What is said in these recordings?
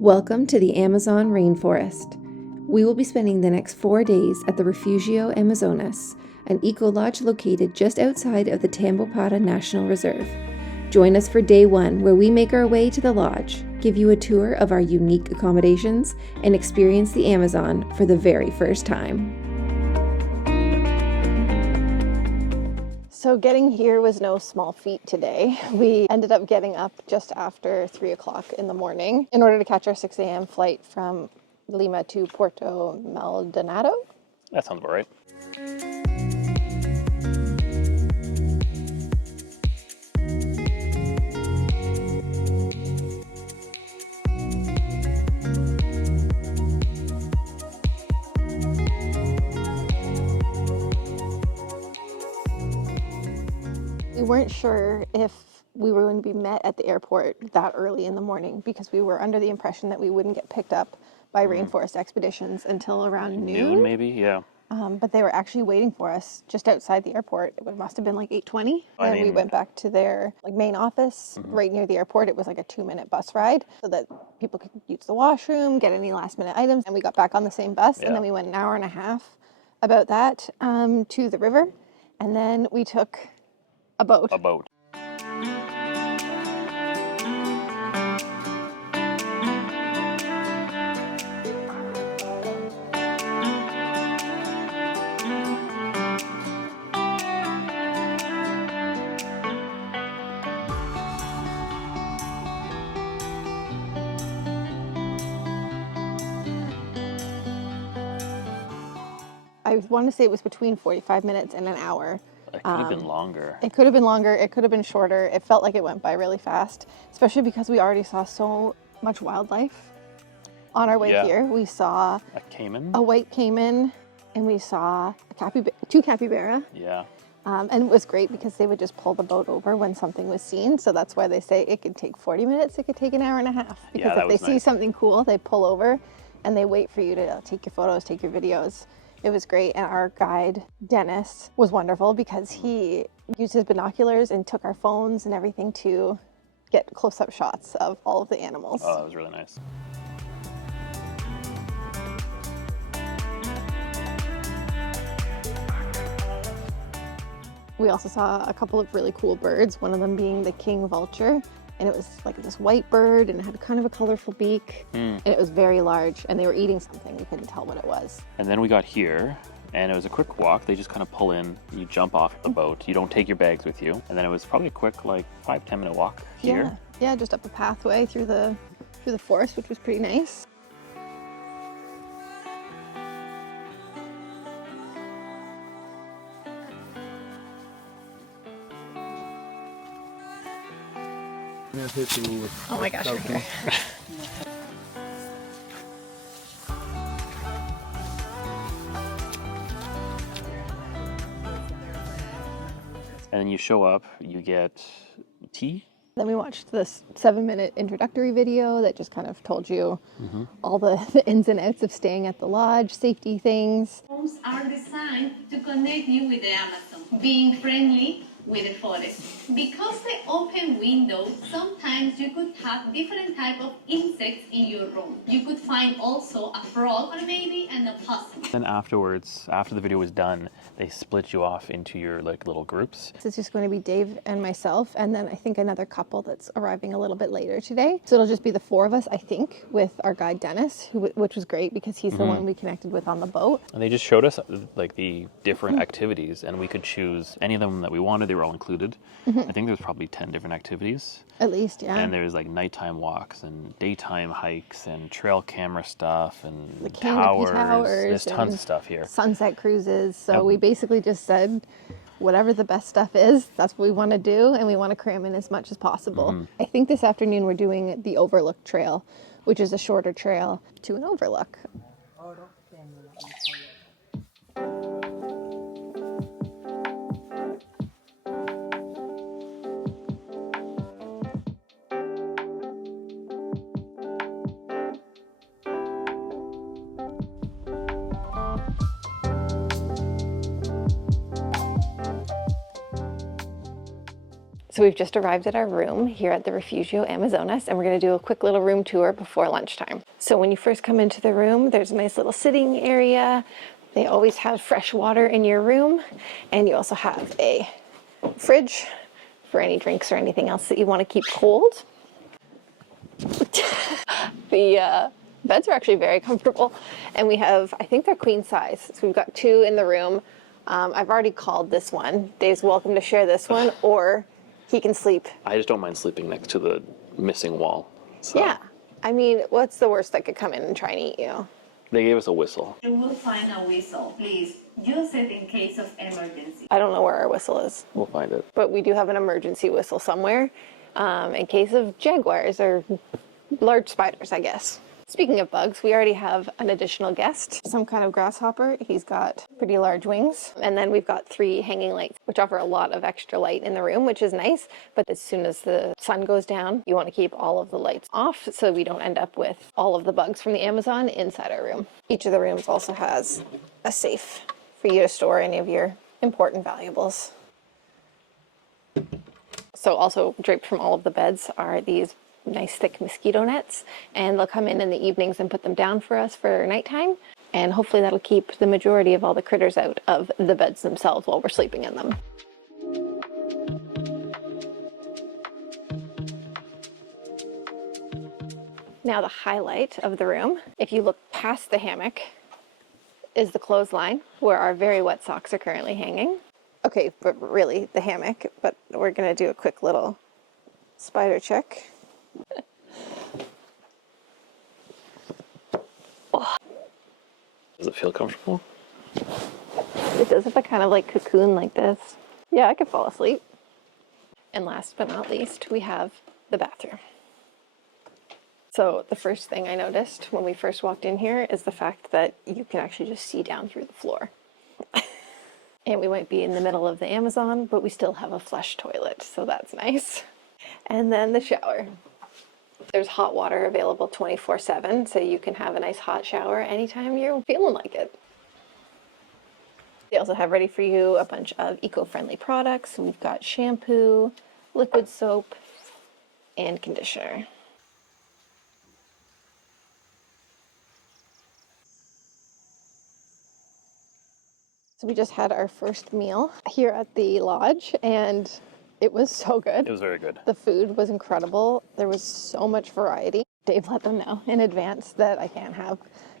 Welcome to the Amazon Rainforest. We will be spending the next 4 days at the Refugio Amazonas, an eco-lodge located just outside of the Tambopata National Reserve. Join us for day 1, where we make our way to the lodge, give you a tour of our unique accommodations, and experience the Amazon for the very first time. So getting here was no small feat today. We ended up getting up just after 3 o'clock in the morning in order to catch our 6 a.m. flight from Lima to Puerto Maldonado. That sounds about right. We weren't sure if we were going to be met at the airport that early in the morning because we were under the impression that we wouldn't get picked up by Rainforest expeditions until around noon. Maybe, yeah. But they were actually waiting for us just outside the airport. It must have been like 8:20. And we went back to their main office right near the airport. It was like a 2-minute bus ride so that people could use the washroom, get any last minute items. And we got back on the same bus. And then we went an hour and a half about that to the river. And then we took a boat. A boat. I want to say it was between 45 minutes and an hour. It could have been longer. It could have been longer. It could have been shorter. It felt like it went by really fast, especially because we already saw so much wildlife on our way here. We saw a caiman, a white caiman, and we saw two capybara. Yeah. And it was great because they would just pull the boat over when something was seen. So that's why they say it could take 40 minutes. It could take an hour and a half. Because if they see something cool, they pull over and they wait for you to take your photos, take your videos. It was great, and our guide, Dennis, was wonderful because he used his binoculars and took our phones and everything to get close-up shots of all of the animals. Oh, that was really nice. We also saw a couple of really cool birds, one of them being the king vulture, and it was like this white bird and it had kind of a colorful beak, and it was very large, and they were eating something. We couldn't tell what it was. And then we got here, and it was a quick walk. They just kind of pull in, you jump off the boat, you don't take your bags with you, and then it was probably a quick 5-10 minute walk here. Yeah, just up a pathway through the forest, which was pretty nice. Oh my gosh, you're here. And then you show up, you get tea. Then we watched this 7-minute introductory video that just kind of told you all the ins and outs of staying at the lodge, safety things. Homes are designed to connect you with the Amazon, being friendly with the forest. Because the open window, sometimes you could have different type of insects in your room. You could find also a frog or maybe and a possum. Then afterwards, after the video was done, they split you off into your little groups. It's just going to be Dave and myself, and then I think another couple that's arriving a little bit later today. So it'll just be the 4 of us, I think, with our guide Dennis, which was great because he's the one we connected with on the boat. And they just showed us the different activities, and we could choose any of them that we wanted. They were all included. I think there's probably 10 different activities. At least, yeah. And there's nighttime walks and daytime hikes and trail camera stuff and the towers. There's tons of stuff here. Sunset cruises. So we basically just said, whatever the best stuff is, that's what we want to do, and we want to cram in as much as possible. I think this afternoon we're doing the Overlook Trail, which is a shorter trail to an overlook. So we've just arrived at our room here at the Refugio Amazonas, and we're going to do a quick little room tour before lunchtime. So when you first come into the room, there's a nice little sitting area. They always have fresh water in your room, and you also have a fridge for any drinks or anything else that you want to keep cold. The beds are actually very comfortable, and we have, I think they're queen size, so we've got 2 in the room. I've already called this one. Dave's welcome to share this one, or he can sleep. I just don't mind sleeping next to the missing wall. So. Yeah. I mean, what's the worst that could come in and try and eat you? They gave us a whistle. You will find a whistle. Please use it in case of emergency. I don't know where our whistle is. We'll find it. But we do have an emergency whistle somewhere in case of jaguars or large spiders, I guess. Speaking of bugs, we already have an additional guest, some kind of grasshopper. He's got pretty large wings. And then we've got 3 hanging lights, which offer a lot of extra light in the room, which is nice. But as soon as the sun goes down, you want to keep all of the lights off so we don't end up with all of the bugs from the Amazon inside our room. Each of the rooms also has a safe for you to store any of your important valuables. So also draped from all of the beds are these nice thick mosquito nets, and they'll come in the evenings and put them down for us for nighttime, and hopefully that'll keep the majority of all the critters out of the beds themselves while we're sleeping in them. Now the highlight of the room, if you look past the hammock, is the clothesline where our very wet socks are currently hanging. Okay, but really the hammock, but we're gonna do a quick little spider check. Oh. Does it feel comfortable? It does if I kind of like cocoon like this. Yeah, I could fall asleep. And last but not least, we have the bathroom. So the first thing I noticed when we first walked in here is the fact that you can actually just see down through the floor. And we might be in the middle of the Amazon, but we still have a flush toilet, so that's nice. And then the shower. There's hot water available 24/7, so you can have a nice hot shower anytime you're feeling like it. They also have ready for you a bunch of eco-friendly products. We've got shampoo, liquid soap, and conditioner. So we just had our first meal here at the lodge, and it was so good. It was very good. The food was incredible. There was so much variety. Dave let them know in advance that I can't have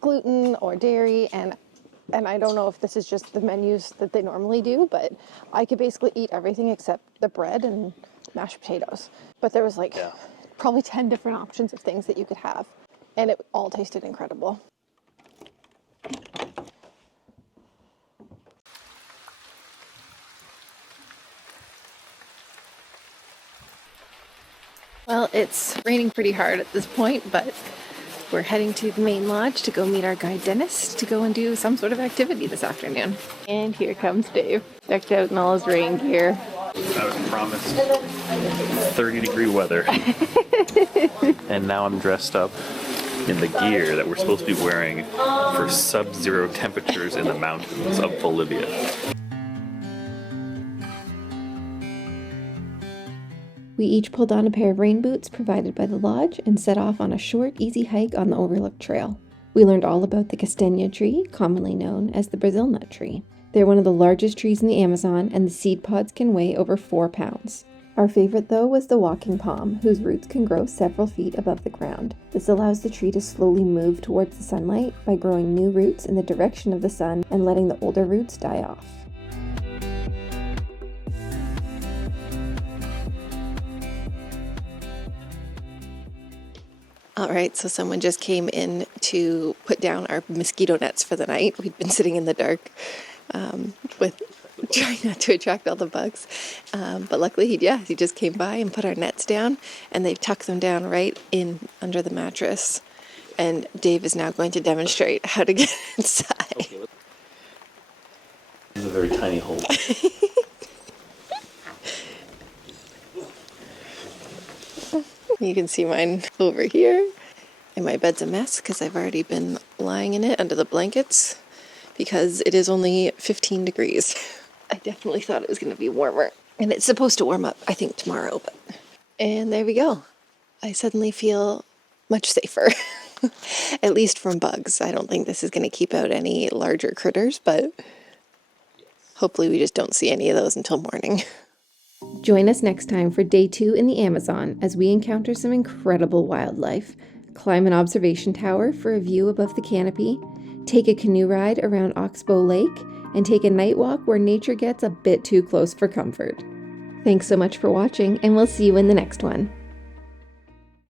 gluten or dairy, and I don't know if this is just the menus that they normally do, but I could basically eat everything except the bread and mashed potatoes. But there was probably 10 different options of things that you could have, and it all tasted incredible. Well, it's raining pretty hard at this point, but we're heading to the main lodge to go meet our guide Dennis to go and do some sort of activity this afternoon. And here comes Dave, decked out in all his rain gear. I was promised 30-degree weather. And now I'm dressed up in the gear that we're supposed to be wearing for sub-zero temperatures in the mountains of Bolivia. We each pulled on a pair of rain boots provided by the lodge and set off on a short, easy hike on the Overlook Trail. We learned all about the castanha tree, commonly known as the Brazil nut tree. They're one of the largest trees in the Amazon, and the seed pods can weigh over 4 pounds. Our favorite, though, was the walking palm, whose roots can grow several feet above the ground. This allows the tree to slowly move towards the sunlight by growing new roots in the direction of the sun and letting the older roots die off. All right, so someone just came in to put down our mosquito nets for the night. We'd been sitting in the dark with trying not to attract all the bugs. But luckily, he just came by and put our nets down, and they've tucked them down right in under the mattress. And Dave is now going to demonstrate how to get inside. Okay. This is a very tiny hole. You can see mine over here, and my bed's a mess because I've already been lying in it under the blankets because it is only 15 degrees. I definitely thought it was going to be warmer. And it's supposed to warm up, I think, tomorrow. And there we go. I suddenly feel much safer, at least from bugs. I don't think this is going to keep out any larger critters, but hopefully we just don't see any of those until morning. Join us next time for day 2 in the Amazon as we encounter some incredible wildlife, climb an observation tower for a view above the canopy, take a canoe ride around Oxbow Lake, and take a night walk where nature gets a bit too close for comfort. Thanks so much for watching, and we'll see you in the next one.